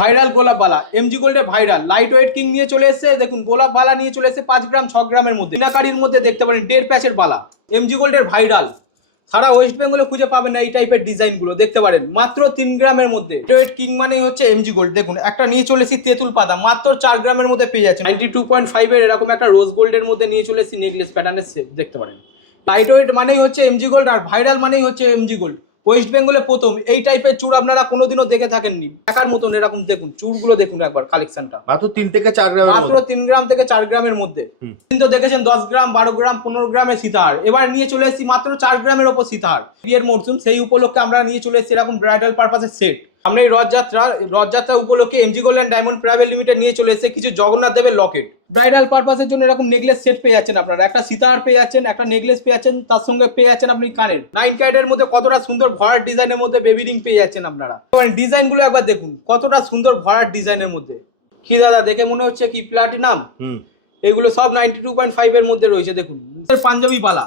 Viral গোলাপ বালা MG গোল্ডের viral light weight king নিয়ে চলে এসেছে। দেখুন গোলাপ বালা নিয়ে চলে এসেছে 5 গ্রাম 6 গ্রামের মধ্যে, মিনাকারির মধ্যে দেখতে পারেন 1.5 প্যাচের বালা। এমজি গোল্ডের ভাইরাল, সারা ওয়েস্ট বেঙ্গলে খুঁজে পাবেন না এই টাইপের ডিজাইন গুলো, দেখতে পারেন মাত্র 3 গ্রামের মধ্যে। ওয়েট কিং মানেই হচ্ছে এমজি গোল্ড। দেখুন একটা নিয়ে চলে এসেছি তেঁতুল পাতা, মাত্র 4 গ্রামের মধ্যে পেয়ে যাচ্ছে। 92.5 এর এরকম একটা রোজ গোল্ডের মধ্যে নিয়ে চলে এসেছি নেকলেস প্যাটার্নের সেট, দেখতে পারেন। লাইট ওয়েট মানেই হচ্ছে এমজি গোল্ড, আর ভাইরাল মানেই হচ্ছে এমজি গোল্ড। ওয়েস্ট বেঙ্গলে প্রথম এই টাইপের চূড় আপনারা কোনোদিনও দেখে থাকেননি, টাকার মতন এরকম দেখুন চূড়গুলো দেখুন একবার, কালেকশনটা মাত্র 3 থেকে 4 গ্রাম, মাত্র 3 গ্রাম থেকে 4 গ্রামের মধ্যে। কিন্তু দেখেছেন 10 গ্রাম 12 গ্রাম 15 গ্রামের সীতাহার, এবার নিয়ে চলে এসেছি মাত্র 4 গ্রামের ওপর সীতাহার। বিয়ের মরশুম, সেই উপলক্ষে আমরা নিয়ে চলে এসেছি এরকম ব্রাইডাল পারপাসের সেট। আমরা এই রথযাত্রা উপলক্ষে MG gold and diamond private limited নিয়ে চলে এসেছে কিছু জগন্নাথ দেবের লকেট। ব্রাইডাল পারপাসের জন্য এরকম নেকলেস সেট পেয়ে যাচ্ছেন আপনারা, একটা সীতাহার পেয়ে যাচ্ছেন, একটা নেকলেস পেয়ে যাচ্ছেন, তার সঙ্গে পেয়ে যাচ্ছেন আপনি কানের 9 ক্যারেটের মধ্যে কতটা সুন্দর ভরাট ডিজাইনের মধ্যে বেবি রিং পেয়ে যাচ্ছেন আপনারা। ডিজাইন গুলো একবার দেখুন কতটা সুন্দর ভরাট ডিজাইনের মধ্যে। কি দাদা দেখে মনে হচ্ছে কি প্লাটিনাম? এগুলো সব 92.5 এর মধ্যে রয়েছে। দেখুন পাঞ্জাবি বালা,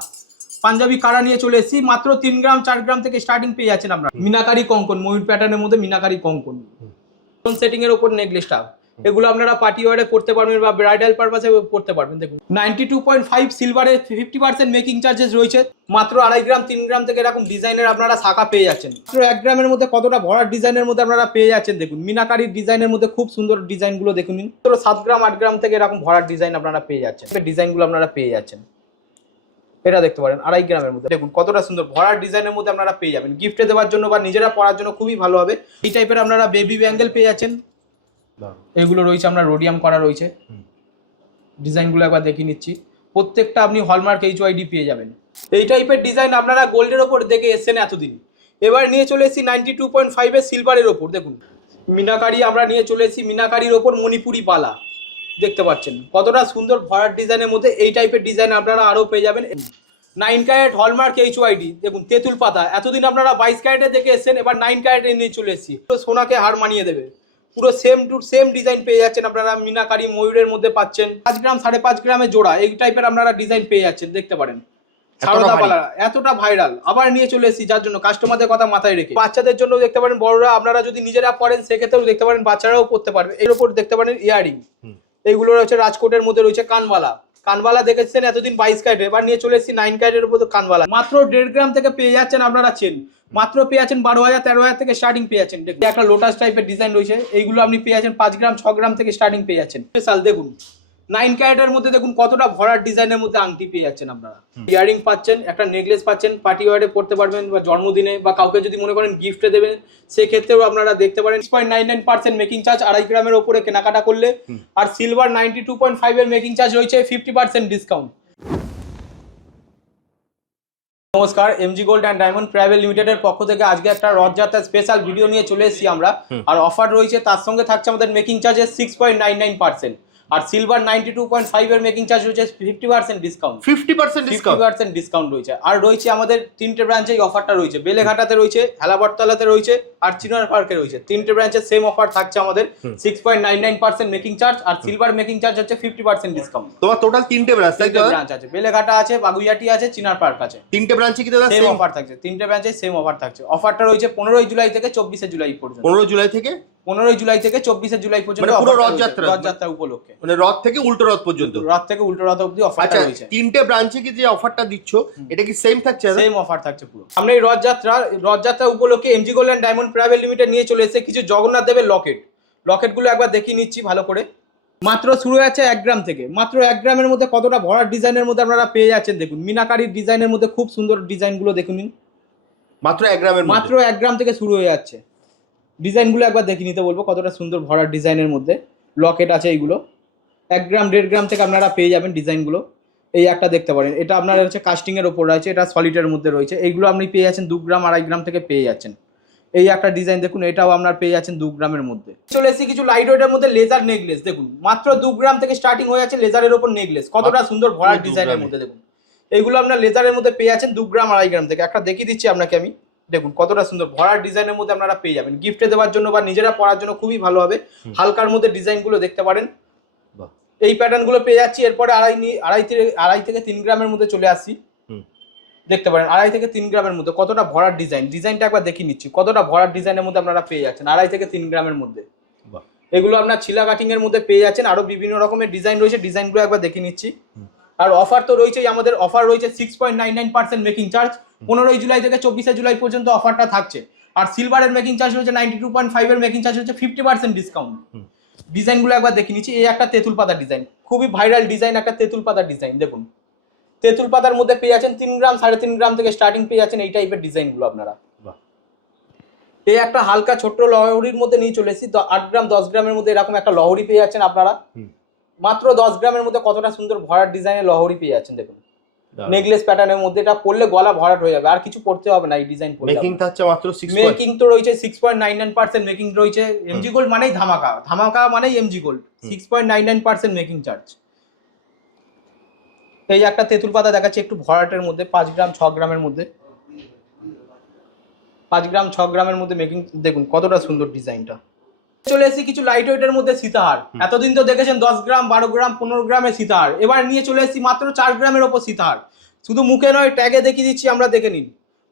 পাঞ্জাবি কারা নিয়ে চলে এসেছি, মাত্র 3 গ্রাম 4 গ্রাম থেকে স্টার্টিং পেয়ে যাচ্ছেন আপনারা। মিনাকারি কঙ্কন, ময়ূর প্যাটার্নের মধ্যে মিনাকারি কঙ্কন সেটিং এর উপর নেকলেসটা, এগুলো আপনারা পার্টি ওয়ারে করতে পারবেন বা ব্রাইডাল পারপাসে করতে পারবেন। দেখুন 92.5 সিলভারে 50% মেকিং চার্জেস রয়েছে। মাত্র 2.5 গ্রাম 3 গ্রাম থেকে এরকম ডিজাইনের আপনারা শাখা পেয়ে যাচ্ছেন। মাত্র 1 গ্রামের মধ্যে কতটা ভরাট ডিজাইনের মধ্যে আপনারা পেয়ে যাচ্ছেন। দেখুন মিনাকারির ডিজাইনের মধ্যে খুব সুন্দর ডিজাইনগুলো দেখুন। মাত্র 7 গ্রাম 8 গ্রাম থেকে এরকম ভরাট ডিজাইন আপনারা পেয়ে যাচ্ছেন, ডিজাইনগুলো আপনারা পেয়ে যাচ্ছেন। এটা দেখতে পারেন 2.5 গ্রামের মধ্যে, দেখুন কতটা সুন্দর ভরাট ডিজাইনের মধ্যে আপনারা পেয়ে যাবেন। গিফটে দেওয়ার জন্য বা নিজেরা পরার জন্য খুবই ভালো হবে। এই টাইপের আপনারা বেবি ব্যাঙ্গেল পেয়ে যাচ্ছেন, এগুলো রয়েছে আমরা রোডিয়াম করা রয়েছে। ডিজাইনগুলো একবার দেখিয়ে নিচ্ছি, প্রত্যেকটা আপনি হলমার্ক HYD পেয়ে যাবেন। এই টাইপের ডিজাইন আপনারা গোল্ডের ওপর দেখে এসছেন এতদিন, এবার নিয়ে চলে এসেছি 92.5 এর সিলভারের ওপর। দেখুন মিনাকারি আমরা নিয়ে চলে এসেছি, মিনাকারির ওপর মণিপুরি পালা, দেখতে পাচ্ছেন কতটা সুন্দর ভরাট ডিজাইনের মধ্যে। এই টাইপের ডিজাইন আপনারা আরও পেয়ে যাবেন। 9 ক্যারেট হলমার্ক HYD, দেখুন তেঁতুল পাতা, এতদিন আপনারা 22 ক্যারেটে দেখে এসছেন, এবার 9 ক্যারেটে নিয়ে চলে এসেছি। সোনাকে হার মানিয়ে দেবে, পুরো সেম টু সেম ডিজাইন পেয়ে যাচ্ছেন আপনারা। মিনাকারি ময়ূরের মধ্যে পাচ্ছেন 5 গ্রাম 5.5 গ্রামের জোড়া, এই টাইপের আপনারা ডিজাইন পেয়ে যাচ্ছেন, দেখতে পারেন। সারদা পালা এতটা ভাইরাল, আবার নিয়ে চলে এসেছি যার জন্য কাস্টমারদের কথা মাথায় রেখে। বাচ্চাদের জন্য দেখতে পারেন, বড়রা আপনারা যদি নিজেরা পরেন সেক্ষেত্রেও দেখতে পারেন, বাচ্চারাও পড়তে পারবে। এর উপর দেখতে পারেন ইয়ারিং, এইগুলো রয়েছে রাজকোটের মধ্যে রয়েছে। কানবালা, কানবালা দেখেছেন এতদিন 22 ক্যারেট, এবার নিয়ে চলে এসেছি 9 ক্যারেটের উপর কানবালা। মাত্র 1.5 গ্রাম থেকে পেয়ে যাচ্ছেন আপনারা চেন, মাত্র পেয়ে যাচ্ছেন 12,000 13,000 থেকে স্টার্টিং পেয়ে যাচ্ছেন। দেখুন একটা লোটাস টাইপের ডিজাইন রয়েছে, এইগুলো আপনি পেয়ে যাচ্ছেন 5 গ্রাম 6 গ্রাম থেকে স্টার্টিং পেয়ে যাচ্ছেন। স্পেশাল দেখুন 9 ক্যারেটের মধ্যে দেখুন কতটা ভরাট ডিজাইনের মধ্যে আংটি পেয়ে যাচ্ছেন আপনারা। ইয়ারিং পাচ্ছেন, একটা নেকলেস পাচ্ছেন, পার্টি ওয়ারে পড়তে পারবেন বা জন্মদিনে বা কাউকে যদি মনে করেন গিফটে দেবেন সেক্ষেত্রেও আপনারা দেখতে পারেন। 6.99% মেকিং চার্জ 2.5 গ্রামের ওপরে কেনাকাটা করলে, আর সিলভার 92.5 এর মেকিং চার্জ রয়েছে 50% ডিসকাউন্ট। নমস্কার, MG gold and diamond private লিমিটেডের পক্ষ থেকে আজকে একটা রথযাত্রা স্পেশাল ভিডিও নিয়ে চলে এসেছি আমরা। আর অফার রয়েছে, তার সঙ্গে থাকছে আমাদের মেকিং চার্জেস 6.99%, আর সিলভার 92.5 এর মেকিং চার্জ রয়েছে 50% ডিসকাউন্ট। 50% ডিসকাউন্ট রয়েছে। আর রয়েছে আমাদের 3টে ব্রাঞ্চে এই অফারটা রয়েছে, বেলেঘাটাতে রয়েছে, হেলাবরতলাতে রয়েছে, আর চিনার পার্কে রয়েছে। 3টে ব্রাঞ্চে সেম অফার থাকছে আমাদের। 6.99% মেকিং চার্জ, আর সিলভার মেকিং চার্জ হচ্ছে 50% ডিসকাউন্ট। তোমার টোটাল 3টে ব্রাঞ্চ, তাই তো? ব্রাঞ্চ আছে, বেলেঘাটা আছে, বাগুইয়াটি আছে, চিনার পার্ক আছে। 3টে ব্রাঞ্চে কি দাদা সেম অফার থাকছে? 3টে ব্রাঞ্চে সেম অফার থাকছে। অফারটা রয়েছে 15 জুলাই থেকে 24 জুলাই পর্যন্ত। 15 জুলাই থেকে 24 জুলাই পর্যন্ত, মানে পুরো রথযাত্রা উপলক্ষে, মানে রথ থেকে উল্টো রথ পর্যন্ত। রথ থেকে উল্টো রথ অবধি অফারটা রয়েছে। 3টে ব্রাঞ্চে কি যে অফারটা দিচ্ছ এটা কি সেম থাকছে? সেম অফার থাকছে পুরো। আমরা এই রথযাত্রা উপলক্ষে MG gold and diamond private limited নিয়ে চলে এসেছে কিছু জগন্নাথ দেবের লকেটগুলো একবার দেখিয়ে নিচ্ছি ভালো করে। মাত্র শুরু হচ্ছে 1 গ্রাম থেকে, মাত্র 1 গ্রামের মধ্যে কতটা ভরাট ডিজাইনের মধ্যে আপনারা পেয়ে যাচ্ছেন। দেখুন মিনাকারির ডিজাইনের মধ্যে খুব সুন্দর ডিজাইনগুলো দেখুন। মাত্র 1 গ্রামের, মাত্র 1 গ্রাম থেকে শুরু হয়ে যাচ্ছে। ডিজাইনগুলো একবার দেখে নিতে বলবো, কতটা সুন্দর ভরাট ডিজাইনের মধ্যে লকেট আছে। এইগুলো 1 গ্রাম 1.5 গ্রাম থেকে আপনারা পেয়ে যাবেন ডিজাইনগুলো। এই একটা দেখতে পারেন, এটা আপনার হচ্ছে কাস্টিং এর ওপর রয়েছে, এটা সলিডের মধ্যে রয়েছে। এইগুলো আপনি পেয়ে যাচ্ছেন 2 গ্রাম 2.5 গ্রাম থেকে পেয়ে যাচ্ছেন। এই একটা ডিজাইন দেখুন, এটাও আপনার পেয়ে যাচ্ছেন 2 গ্রামের মধ্যে। চলে এসেছি কিছু লাইট ওয়েটের মধ্যে লেজার নেকলেস। দেখুন মাত্র 2 গ্রাম থেকে স্টার্টিং হয়ে যাচ্ছে লেজারের ওপর নেকলেস, কতটা সুন্দর ভরাট ডিজাইনের মধ্যে। দেখুন এইগুলো আপনার লেজারের মধ্যে পেয়ে যাচ্ছেন 2 গ্রাম 2.5 গ্রাম থেকে। একটা দেখিয়ে দিচ্ছি আপনাকে আমি, দেখুন কতটা সুন্দর ভরাট ডিজাইনের মধ্যে আপনারা পেয়ে যাবেন। গিফটে দেওয়ার জন্য বা নিজেরা পরার জন্য খুবই ভালো হবে। হালকার মধ্যে ডিজাইনগুলো দেখতে পারেন, এই প্যাটার্নগুলো পেয়ে যাচ্ছি। এরপরে 2.5 থেকে 3 গ্রামের মধ্যে চলে আসছি, দেখতে পারেন 2.5 থেকে 3 গ্রামের মধ্যে কতটা ভরাট ডিজাইনটা একবার দেখিয়ে নিচ্ছি, কতটা ভরাট ডিজাইনের মধ্যে আপনারা পেয়ে যাচ্ছেন 2.5 থেকে 3 গ্রামের মধ্যে। বাহ, এগুলো আপনার ছিলা কাটিং এর মধ্যে পেয়ে যাচ্ছেন, আরো বিভিন্ন রকমের ডিজাইন রয়েছে, ডিজাইনগুলো একবার দেখে নিচ্ছি। আর অফার তো রয়েছেই, আমাদের অফার রয়েছে 6.99% মেকিং চার্জ। 15 জুলাই থেকে 24 জুলাই পর্যন্ত অফারটা থাকছে। আর সিলভারের মেকিং চার্জ রয়েছে 92.5 এর মেকিং চার্জ হচ্ছে 50% ডিসকাউন্ট। ডিজাইনগুলো একবার দেখে নিচ্ছি। এই একটা তেঁতুল পাতার ডিজাইন, খুবই ভাইরাল ডিজাইন, একটা তেঁতুল পাতার ডিজাইন দেখুন। তেঁতুল পাতার মধ্যে পেয়ে যাচ্ছেন 3 গ্রাম 3.5 গ্রাম থেকে স্টার্টিং পেয়ে যাচ্ছেন এই টাইপের ডিজাইনগুলো আপনারা। বাহ, এই একটা হালকা ছোট্ট লহরির মধ্যে নিয়ে চলে এসেছি। 8 গ্রাম 10 গ্রামের মধ্যে এরকম একটা লহরি পেয়ে যাচ্ছেন আপনারা। মাত্র 10 গ্রামের মধ্যে কতটা সুন্দর ভরাট ডিজাইনের লহরি পেয়ে যাচ্ছেন দেখুন। নেকলেস প্যাটার্নের মধ্যে, এটা পরলে গলা ভরাট হয়ে যাবে, আর কিছু পড়তে হবে না এই ডিজাইন পরলে। মেকিং থাকছে মাত্র 6 মেকিং তো রয়েছে 6.99% মেকিং রয়েছে। এমজি গোল্ড মানেই ধামাকা, ধামাকা মানেই এমজি গোল্ড। 6.99% making charge. এই একটা তেঁতুল পাতা দেখাচ্ছি একটু ভরাটের মধ্যে, 5 গ্রাম 6 গ্রামের মধ্যে। 5 গ্রাম 6 গ্রামের মধ্যে মেকিং দেখুন কতটা সুন্দর ডিজাইনটা। চলে এসেছি কিছু লাইট ওয়েটের মধ্যে সীতাহার। এতদিন তো দেখেছেন 10 গ্রাম 12 গ্রাম 15 গ্রামের সীতাহার, এবার নিয়ে চলে এসেছি মাত্র 4 গ্রামের ওপর সীতাহার। শুধু মুখে নয়, ট্যাগে দেখিয়ে দিচ্ছি আমরা, দেখে নিন।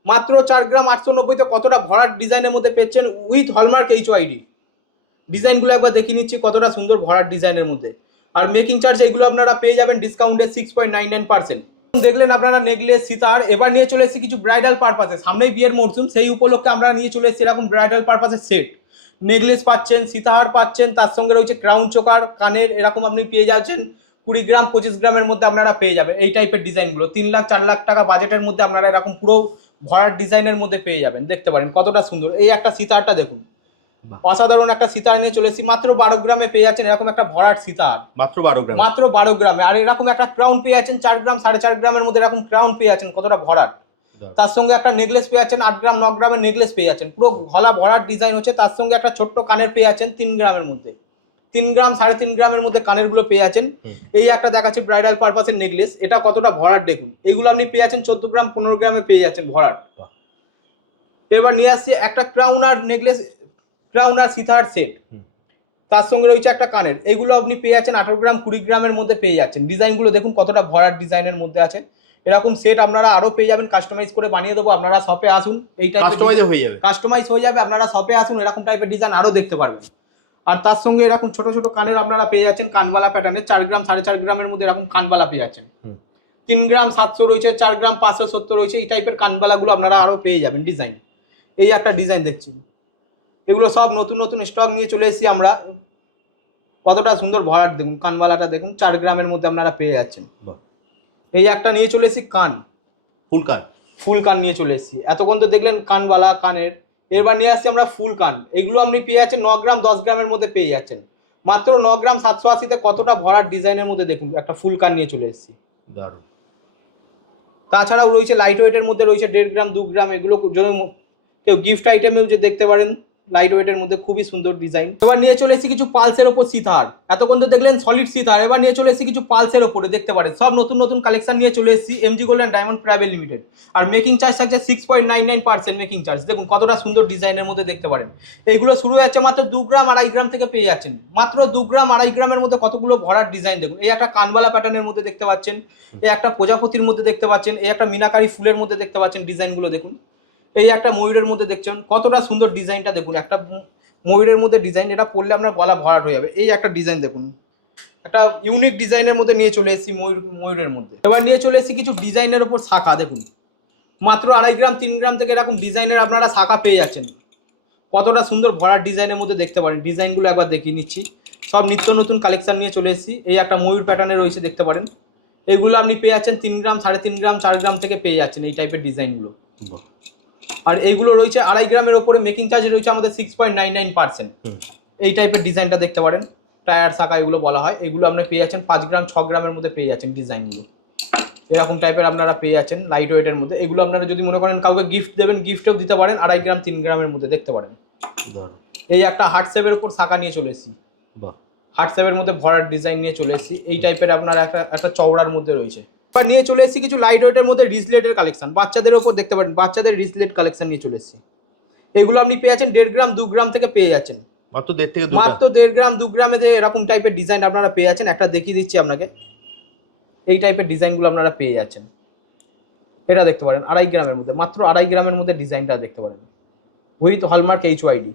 মাত্র 4 গ্রাম 890-তে কতটা ভরাট ডিজাইনের মধ্যে পেয়েছেন উইথ হলমার্ক HYD। ডিজাইনগুলো একবার দেখিয়ে নিচ্ছি কতটা সুন্দর ভরাট ডিজাইনের মধ্যে। আর মেকিং চার্জ এইগুলো আপনারা পেয়ে যাবেন ডিসকাউন্টে 6.99%। দেখলেন আপনারা নেকলেস সীতাহার। এবার নিয়ে চলে এসেছি কিছু ব্রাইডাল পারপাসে, সামনেই বিয়ের মরশুম, সেই উপলক্ষে আমরা নিয়ে চলে এসেছি এরকম ব্রাইডাল পারপাসের সেট। নেকলেস পাচ্ছেন, সীতাহার পাচ্ছেন, তার সঙ্গে রয়েছে ক্রাউন চোকার, কানের, এরকম আপনি পেয়ে যাচ্ছেন 20 গ্রাম 25 গ্রামের মধ্যে আপনারা পেয়ে যাবেন এই টাইপের ডিজাইনগুলো। 3 লাখ 4 লাখ টাকা বাজেটের মধ্যে আপনারা এরকম পুরো ভরাট ডিজাইনের মধ্যে পেয়ে যাবেন। দেখতে পারেন কতটা সুন্দর। এই একটা সীতাহারটা দেখুন, অসাধারণ একটা সীতাহার নিয়ে চলে এসেছি। মাত্র 12 গ্রামে পেয়ে যাচ্ছেন এরকম একটা ভরাট সীতাহার, মাত্র 12 গ্রাম, মাত্র 12 গ্রামে। আর এরকম একটা ক্রাউন পেয়ে যাচ্ছেন 4 গ্রাম 4.5 গ্রামের মধ্যে, এরকম ক্রাউন পেয়ে যাচ্ছেন কতটা ভরাট। তার সঙ্গে একটা নেকলেস পেয়ে যাচ্ছেন 8 গ্রাম 9 গ্রামের নেকলেস পেয়ে যাচ্ছেন, পুরো গলা ভরাট ডিজাইন হচ্ছে। তার সঙ্গে একটা ছোট্ট কানের পেয়ে যাচ্ছেন 3 গ্রামের মধ্যে, 3 গ্রাম 3.5 গ্রামের মধ্যে কানের গুলো পেয়ে যাচ্ছেন। এই একটা দেখাচ্ছি ব্রাইডাল পারপাসের নেকলেস, এটা কতটা ভরাট দেখুন। এগুলো আপনি পেয়ে যাচ্ছেন 14 গ্রাম 15 গ্রামে পেয়ে যাচ্ছেন ভরাট। এবার নিয়ে আসছি একটা ক্রাউন আর নেকলেস, ক্রাউন আর সীতাহার সেট, তার সঙ্গে রয়েছে একটা কানের। এইগুলো আপনি পেয়ে যাচ্ছেন 18 গ্রাম 20 গ্রামের মধ্যে পেয়ে যাচ্ছেন। ডিজাইনগুলো দেখুন কতটা ভরাট ডিজাইনের মধ্যে আছে। এরকম সেট আপনারা আরো পেয়ে যাবেন, কাস্টমাইজ করে বানিয়ে দেবো। আপনারা শপে আসুন, এই টাইপের কাস্টমাইজ হয়ে যাবে, কাস্টমাইজ হয়ে যাবে। আপনারা শপে আসুন, এরকম টাইপের ডিজাইন আরো দেখতে পারবেন। আর তার সঙ্গে এরকম ছোট ছোট কানের আপনারা পেয়ে যাচ্ছেন কানবালা প্যাটার্নের, 4 গ্রাম 4.5 গ্রামের মধ্যে এরকম কানবালা পেয়ে যাচ্ছেন। 3 গ্রাম 700 রয়েছে, 4 গ্রাম 570 রয়েছে, এই টাইপের কানবালাগুলো আপনারা আরো পেয়ে যাবেন ডিজাইন। এই একটা ডিজাইন দেখছি, এগুলো সব নতুন নতুন স্টক নিয়ে চলে এসেছি আমরা। কতটা সুন্দর ভরাট দেখুন, কানবালাটা দেখুন 4 গ্রামের মধ্যে আপনারা পেয়ে যাচ্ছেন। এই একটা নিয়ে চলে এসেছি কান, ফুল কান, ফুল কান নিয়ে চলে এসেছি। এতক্ষণ তো দেখলেন কানবালা কানের, এবার নিয়ে আসছি আমরা ফুল কান। এগুলো আপনি পেয়ে যাচ্ছেন 9 গ্রাম 10 গ্রামের মধ্যে পেয়ে যাচ্ছেন মাত্র 9 গ্রাম 780-তে। কতটা ভরাট ডিজাইনের মধ্যে দেখুন, একটা ফুল কান নিয়ে চলে এসেছি, দারুণ। তাছাড়াও রয়েছে লাইট ওয়েটের মধ্যে রয়েছে 1.5 গ্রাম 2 গ্রাম, এগুলো যদি কেউ গিফট আইটেমেও যে দেখতে পারেন, লাইট ওয়েটের মধ্যে খুবই সুন্দর ডিজাইন। এবার নিয়ে চলে এসেছি কিছু পালসের ওপর সীতাহার। এতক্ষণ তো দেখলেন সলিড সীতাহার, এবার নিয়ে চলে এসেছি কিছু পালসের ওপরে, দেখতে পারেন সব নতুন নতুন কালেকশন নিয়ে চলে এসেছি MG gold and diamond private limited. Are making charge থাকছে 6.99% মেকিং চার্জ। দেখুন কতটা সুন্দর ডিজাইনের মধ্যে দেখতে পারেন। এইগুলো শুরু হয়ে যাচ্ছে মাত্র 2 গ্রাম 2.5 গ্রাম থেকে পেয়ে যাচ্ছেন। মাত্র 2 গ্রাম 2.5 গ্রামের মধ্যে কতগুলো ভরাট ডিজাইন দেখুন। এই একটা কানবালা প্যাটার্নের মধ্যে দেখতে পাচ্ছেন, এই একটা প্রজাপতির মধ্যে দেখতে পাচ্ছেন, এই একটা মিনাকারি ফুলের মধ্যে দেখতে পাচ্ছেন। ডিজাইনগুলো দেখুন, এই একটা ময়ূরের মধ্যে দেখছেন কতটা সুন্দর ডিজাইনটা দেখুন। একটা ময়ূরের মধ্যে ডিজাইন, এটা পরলে আপনার গলা ভরাট হয়ে যাবে। এই একটা ডিজাইন দেখুন, একটা ইউনিক ডিজাইনের মধ্যে নিয়ে চলে এসেছি ময়ূরের মধ্যে। এবার নিয়ে চলে এসেছি কিছু ডিজাইনের ওপর শাখা দেখুন, মাত্র 2.5 গ্রাম 3 গ্রাম থেকে এরকম ডিজাইনের আপনারা শাখা পেয়ে যাচ্ছেন। কতটা সুন্দর ভরাট ডিজাইনের মধ্যে দেখতে পারেন। ডিজাইনগুলো একবার দেখিয়ে নিচ্ছি, সব নিত্য নতুন কালেকশন নিয়ে চলে এসেছি। এই একটা ময়ূর প্যাটার্নে রয়েছে, দেখতে পারেন। এগুলো আপনি পেয়ে যাচ্ছেন 3 গ্রাম 3.5 গ্রাম 4 গ্রাম থেকে পেয়ে যাচ্ছেন এই টাইপের ডিজাইনগুলো। আর এইগুলো রয়েছে 2.5 গ্রামের ওপরে, মেকিং চার্জ রয়েছে আমাদের 6.99%। এই টাইপের ডিজাইনটা দেখতে পারেন, টায়ার শাখা এগুলো বলা হয়। এগুলো আপনি পেয়ে যাচ্ছেন 5 গ্রাম 6 গ্রামের মধ্যে পেয়ে যাচ্ছেন ডিজাইনগুলো। এরকম টাইপের আপনারা পেয়ে যাচ্ছেন লাইট ওয়েটের মধ্যে। এগুলো আপনারা যদি মনে করেন কাউকে গিফট দেবেন, গিফটেও দিতে পারেন। 2.5 গ্রাম 3 গ্রামের মধ্যে দেখতে পারেন। এই একটা হার্ট শেপের উপর শাখা নিয়ে চলে এসেছি, হার্ট শেপের মধ্যে ভরাট ডিজাইন নিয়ে চলে এসেছি। এই টাইপের আপনারা একটা চওড়ার মধ্যে রয়েছে। এবার নিয়ে চলে এসেছি কিছু লাইট ওয়েটের মধ্যে রিসলেটের কালেকশন, বাচ্চাদের ওপর দেখতে পারেন, বাচ্চাদের রিসলেট কালেকশন নিয়ে চলে এসেছি। এগুলো আপনি পেয়ে যাচ্ছেন 1.5 গ্রাম 2 গ্রাম থেকে পেয়ে যাচ্ছেন। মাত্র 1.5 থেকে 2 মাত্র 1.5 গ্রাম 2 গ্রামে এরকম টাইপের ডিজাইন আপনারা পেয়ে যাচ্ছেন। একটা দেখিয়ে দিচ্ছি আপনাকে, এই টাইপের ডিজাইনগুলো আপনারা পেয়ে যাচ্ছেন। এটা দেখতে পারেন 2.5 গ্রামের মধ্যে, মাত্র 2.5 গ্রামের মধ্যে ডিজাইনটা দেখতে পারেন, উইথ হলমার্ক HYD।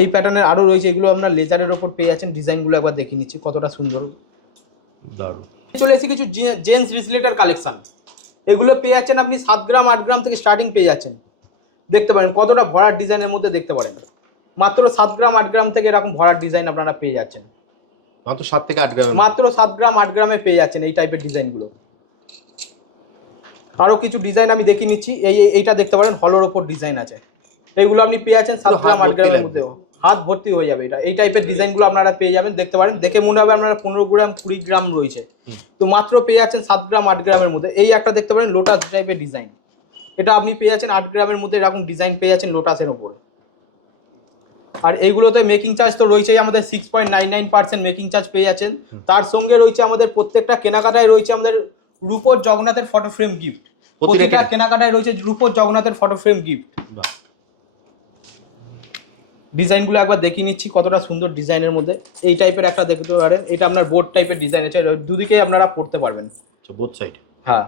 এই প্যাটার্নের আরো রয়েছে, এগুলো আপনার লেজারের ওপর পেয়ে যাচ্ছেন। ডিজাইনগুলো একবার দেখে নিচ্ছি কতটা সুন্দর। দারুণ। চলে এসেছি কিছু জেন্টস রিলেটেড কালেকশন, এগুলো পেয়ে যাচ্ছেন আপনি 7 গ্রাম 8 গ্রাম থেকে স্টার্টিং পেয়ে যাচ্ছেন। দেখতে পারেন কতটা ভরাট ডিজাইনের মধ্যে দেখতে পারেন, মাত্র 7 গ্রাম 8 গ্রাম থেকে এরকম ভরাট ডিজাইন আপনারা পেয়ে যাচ্ছেন। মাত্র 7 থেকে 8 গ্রাম, মাত্র 7 গ্রাম 8 গ্রামে পেয়ে যাচ্ছেন এই টাইপের ডিজাইনগুলো। আরো কিছু ডিজাইন আমি দেখিয়ে নিচ্ছি। এইটা দেখতে পারেন হলোর ওপর ডিজাইন আছে, এইগুলো আপনি পেয়ে যাচ্ছেন 7 গ্রাম 8 গ্রামের মধ্যে, হাত ভর্তি হয়ে যাবে। এটা এই টাইপের ডিজাইনগুলো আপনারা পেয়ে যাবেন, দেখতে পারেন। দেখে মনে হবে আপনারা 15 গ্রাম 20 গ্রাম রয়েছে, তো মাত্র পেয়ে যাচ্ছেন 7 গ্রাম 8 গ্রামের মধ্যে। এই একটা দেখতে পারেন লোটাস টাইপের ডিজাইন, এটা আপনি পেয়ে যাচ্ছেন 8 গ্রামের মধ্যে, এরকম ডিজাইন পেয়ে যাচ্ছেন লোটাসের ওপরে। আর এইগুলোতে মেকিং চার্জ তো রয়েছেই আমাদের 6.99% মেকিং চার্জ পেয়ে যাচ্ছেন। তার সঙ্গে রয়েছে আমাদের প্রত্যেকটা কেনাকাটায় রয়েছে আমাদের রূপোর জগন্নাথের ফটো ফ্রেম গিফট। প্রতিটা কেনাকাটায় রয়েছে রূপোর জগন্নাথের ফটো ফ্রেম গিফট। ডিজাইনগুলো একবার দেখিয়ে নিচ্ছি কতটা সুন্দর ডিজাইনের মধ্যে। এই টাইপের একটা দেখতে পারেন, এটা আপনার বোর্ড টাইপের ডিজাইন আছে, দুদিকেই আপনারা পড়তে পারবেন। Both side. হ্যাঁ,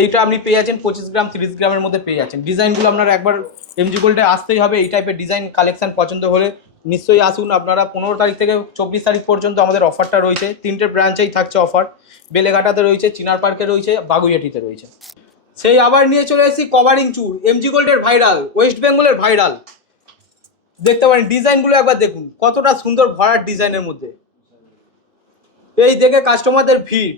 এইটা আপনি পেয়ে যাচ্ছেন 25 গ্রাম 30 গ্রামের মধ্যে পেয়ে যাচ্ছেন। ডিজাইনগুলো আপনারা একবার এমজি গোল্ডে আসতেই হবে। এই টাইপের ডিজাইন কালেকশন পছন্দ হলে নিশ্চয়ই আসুন আপনারা। 15 তারিখ থেকে 24 তারিখ পর্যন্ত আমাদের অফারটা রয়েছে। 3টে ব্রাঞ্চেই থাকছে অফার, বেলেঘাটাতে রয়েছে, চিনার পার্কে রয়েছে, বাগুইয়াটিতে রয়েছে। সেই আবার নিয়ে চলে এসেছি কভারিং চুর, এমজি গোল্ডের ভাইরাল, ওয়েস্ট বেঙ্গলের ভাইরাল। দেখতে পারেন ডিজাইনগুলো একবার দেখুন কতটা সুন্দর ভরাট ডিজাইনের মধ্যে। এই দেখে কাস্টমারদের ভিড়,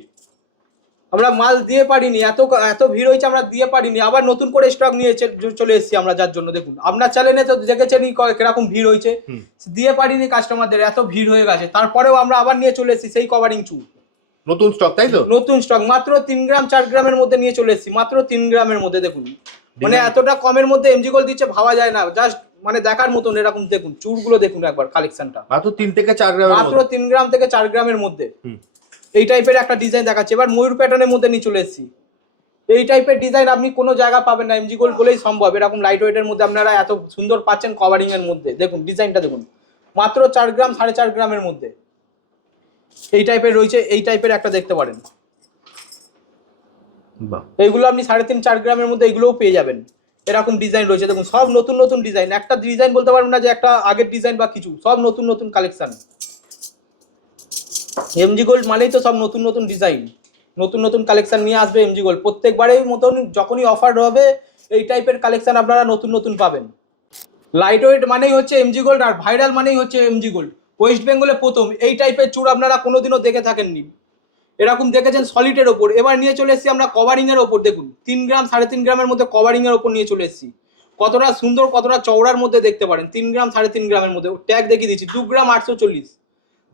আমরা মাল দিয়ে পারিনি, এত ভিড় হয়েছে আমরা দিয়ে পারিনি, আবার নতুন করে স্টক নিয়ে চলে এসেছি আমরা। যার জন্য দেখুন আপনার চ্যানেলে তো দেখেছেনই কিরকম ভিড় হয়েছে, দিয়ে পারিনি কাস্টমারদের, এত ভিড় হয়ে গেছে। তারপরেও আমরা আবার নিয়ে চলে এসেছি সেই কভারিং চুল, নতুন স্টক, তাই তো? নতুন স্টক, মাত্র 3 গ্রাম 4 গ্রামের মধ্যে নিয়ে চলে এসেছি, মাত্র 3 গ্রামের মধ্যে। দেখুন মানে এতটা কমের মধ্যে এমজি গোল্ড দিচ্ছে ভাবা যায় না, জাস্ট মানে দেখার মতন। এরকম দেখুন চুড়গুলো দেখুন একবার, কালেকশনটা মাত্র 3 থেকে 4 গ্রাম, মাত্র 3 গ্রাম থেকে 4 গ্রামের মধ্যে। এই টাইপের একটা ডিজাইন দেখাচ্ছে। এবার ময়ূর প্যাটার্নের মধ্যে নিয়ে চলে এসেছি। এই টাইপের ডিজাইন আপনি কোনো জায়গা পাবেন না, এমজি গোল্ড বলেই সম্ভব। এরকম লাইট ওয়েটের মধ্যে আপনারা এত সুন্দর পাচ্ছেন কভারিং এর মধ্যে। দেখুন ডিজাইনটা দেখুন, মাত্র 4 গ্রাম 4.5 গ্রামের মধ্যে এই টাইপের রয়েছে। এই টাইপের একটা দেখতে পারেন, এইগুলো আপনি 3.5 4 গ্রামের মধ্যে এগুলোও পেয়ে যাবেন। এরকম ডিজাইন রয়েছে দেখুন, সব নতুন নতুন ডিজাইন। একটা ডিজাইন বলতে পারবেন না যে একটা আগের ডিজাইন বা কিছু, সব নতুন নতুন কালেকশন। এমজি গোল্ড মানেই তো সব নতুন নতুন ডিজাইন, নতুন নতুন কালেকশন নিয়ে আসবে এমজি গোল্ড। প্রত্যেকবারের মতন যখনই অফার হবে এই টাইপের কালেকশন আপনারা নতুন নতুন পাবেন। লাইট ওয়েট মানেই হচ্ছে এমজি গোল্ড, আর ভাইরাল মানেই হচ্ছে এমজি গোল্ড। ওয়েস্ট বেঙ্গলে প্রথম এই টাইপের চূড় আপনারা কোনোদিনও দেখে থাকেননি, এরকম দেখেছেন সলিডের ওপর। এবার নিয়ে চলে এসেছি আমরা কভারিং এর ওপর। দেখুন 3 গ্রাম 3.5 গ্রামের মধ্যে কভারিং এর ওপর নিয়ে চলে এসেছি। কতটা সুন্দর, কতটা চওড়ার মধ্যে দেখতে পারেন। 3 গ্রাম 3.5 গ্রামের মধ্যে ট্যাগ দেখিয়ে দিচ্ছি, 2 গ্রাম 840,